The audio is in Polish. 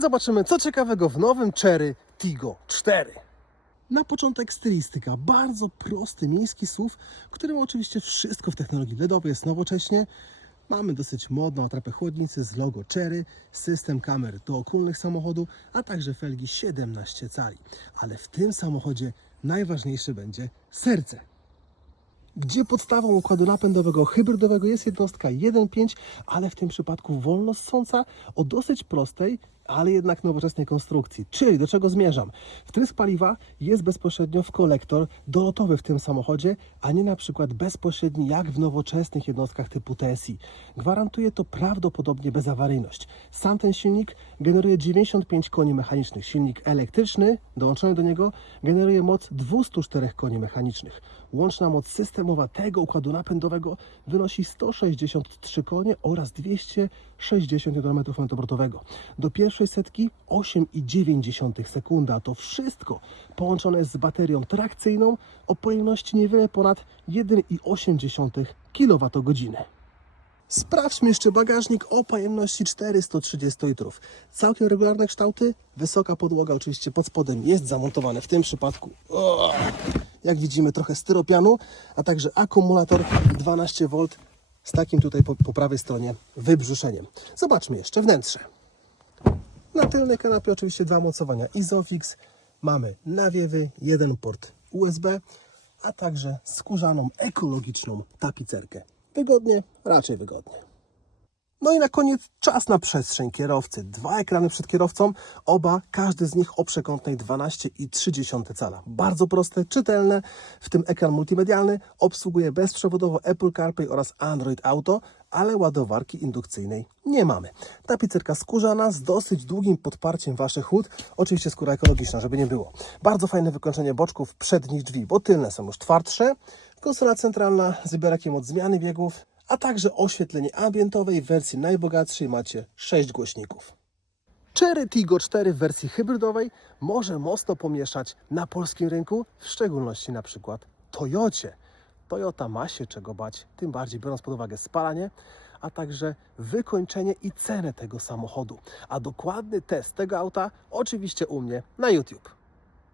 Zobaczymy, co ciekawego w nowym Cherry Tigo 4. Na początek stylistyka. Bardzo prosty miejski SUV, którym oczywiście wszystko w technologii LEDowej jest nowocześnie. Mamy dosyć modną atrapę chłodnicy z logo Cherry, system kamer dookólnych samochodu, a także felgi 17 cali. Ale w tym samochodzie najważniejsze będzie serce gdzie podstawą układu napędowego hybrydowego jest jednostka 1.5, ale w tym przypadku wolno ssąca o dosyć prostej, ale jednak nowoczesnej konstrukcji. Czyli do czego zmierzam? Wtrysk paliwa jest bezpośrednio w kolektor dolotowy w tym samochodzie, a nie na przykład bezpośredni jak w nowoczesnych jednostkach typu TSI. Gwarantuje to prawdopodobnie bezawaryjność. Sam ten silnik generuje 95 koni mechanicznych. Silnik elektryczny dołączony do niego generuje moc 204 koni mechanicznych. Łączna moc systemowa tego układu napędowego wynosi 163 konie oraz 260 Nm Do pierwszej setki 8,9 sekundy, a to wszystko połączone z baterią trakcyjną o pojemności niewiele ponad 1,8 kWh. Sprawdźmy jeszcze bagażnik o pojemności 430 litrów. Całkiem regularne kształty, wysoka podłoga oczywiście pod spodem jest zamontowane w tym przypadku. O, jak widzimy trochę styropianu, a także akumulator 12V z takim tutaj po, po prawej stronie wybrzuszeniem. Zobaczmy jeszcze wnętrze. Na tylnej kanapie oczywiście dwa mocowania Isofix. Mamy nawiewy, jeden port USB, a także skórzaną, ekologiczną tapicerkę. Wygodnie, raczej wygodnie. No i na koniec czas na przestrzeń kierowcy. Dwa ekrany przed kierowcą, oba, każdy z nich o przekątnej 12,3 cala. Bardzo proste, czytelne, w tym ekran multimedialny obsługuje bezprzewodowo Apple CarPlay oraz Android Auto, ale ładowarki indukcyjnej nie mamy. Tapicerka skórzana z dosyć długim podparciem Waszych hut, oczywiście skóra ekologiczna, żeby nie było. Bardzo fajne wykończenie boczków przednich drzwi, bo tylne są już twardsze, konsola centralna z wybierakiem od zmiany biegów, a także oświetlenie ambientowej w wersji najbogatszej macie 6 głośników. Cherry Tigo 4 w wersji hybrydowej może mocno pomieszać na polskim rynku, w szczególności na przykład Toyocie. Toyota ma się czego bać, tym bardziej biorąc pod uwagę spalanie, a także wykończenie i cenę tego samochodu. A dokładny test tego auta oczywiście u mnie na YouTube.